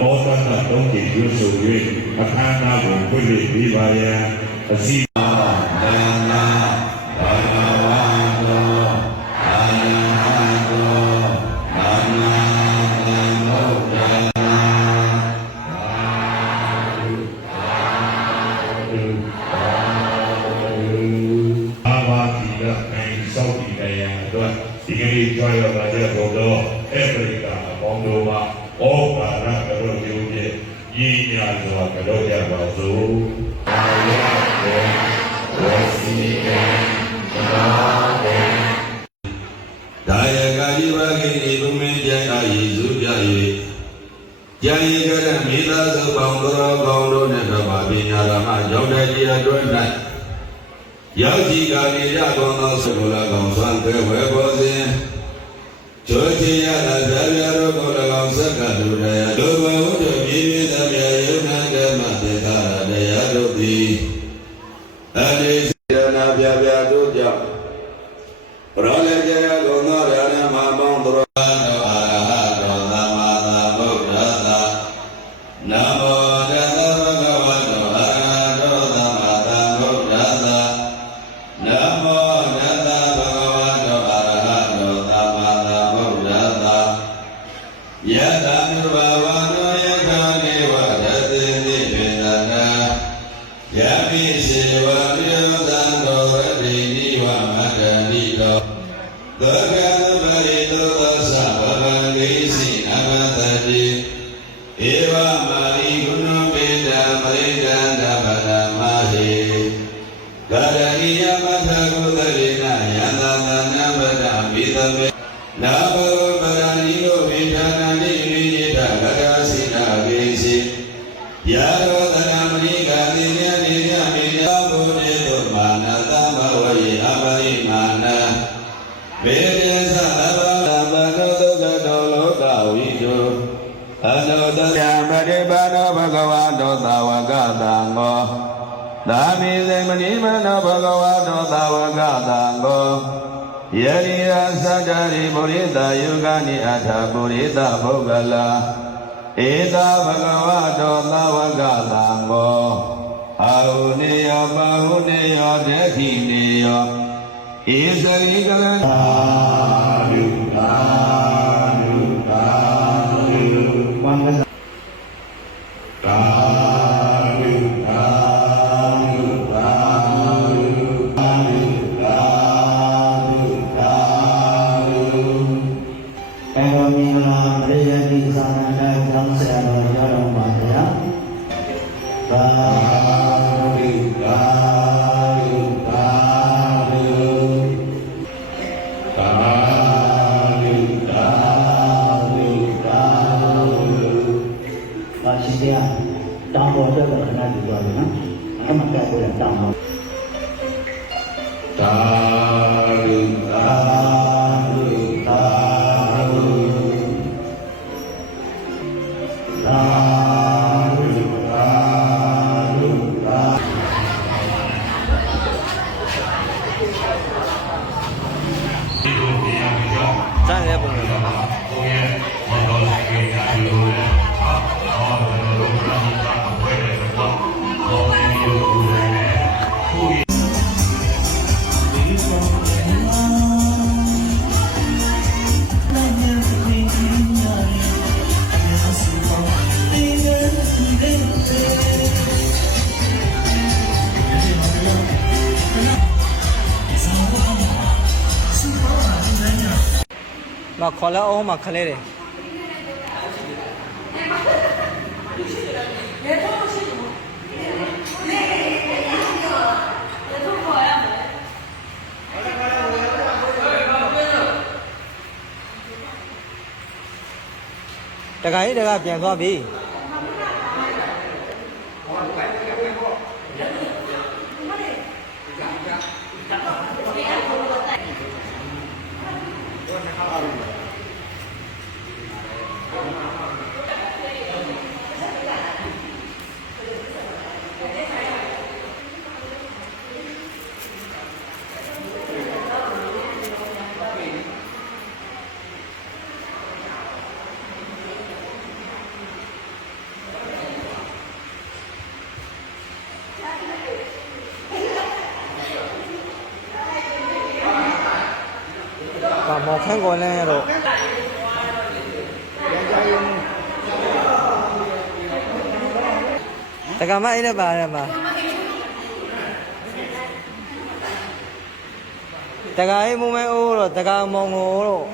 မောတတ္တသုံးကြိမ်ရွတ်ဆို၍အခမ်းအနားကိုဖွင့်လှစ်ပေးပါရန်အစီအာဘာတိကနိုင်စောက်တည်နေရန်အတွက်ဒီကနေ့ကြွားရပါတဲ့ဘုံတော်အဖရိကအပေါင်းတို့မှာ ဩဘာရကရောဒီဦးရဲ့ညီညာစွာကြောကြပါစို့အာရဘောဝစီကံသာဝေဒါယကာဒီဝကိနေဘုမင်းကြအာယေစုကြ၍ကြာယေကရမိသားစုပေါင်းသောကောင်းတို့နှင့်တပါပညာဓမ္မရောက်တဲ့ကြည်အတွက်၌ရောက်ကြည်ကာနေကြသောသောသုလကောင်သွမ်းကဲဝဲပေါ်စဉ်ကျိုးချရတာဇာပြတော်ကို၎င်းဆက် က သော အနောတယမတိပါဏောဘဂဝတောသာဝကတံဃောသာမိစေမဏိမနောဘဂဝတောသာဝကတံဃောယရိယာသတ္တရိပုရိသယုဂာနိအထာပုရိသဘုဂ္ဂလာဧသာဘဂဝတောသာဝကတံဃောအာဟုနေယောပါဟုနေယောဒက္ခိနေယောဧသရိကလံသာဓုသာ အဲတော်မင်္ဂလာပရိယတိသာနာနဲ့ကျောင်းဆရာတော်ရောက်တော်ပါဗျာသာသာဓုသာဓုသာဓုသာဓုသာဓုသာဓုပါရှိတဲ့တောင်းပေါ်တော့ခဏကြည့်ပါဦးနော်အမှတ်ကပ်ပေါ်တောင်းပေါ်သာ မခေါ်လာအောင်မခလဲတယ်တခါကြီးတခါပြန်သွားပြီ ခန်းကော်လန်းရတော့တက္ကမအဲ့ဒါပါတယ်မှာတက္ကအိမ်မမဲအိုးတော့တက္ကမောင်ကိုတော့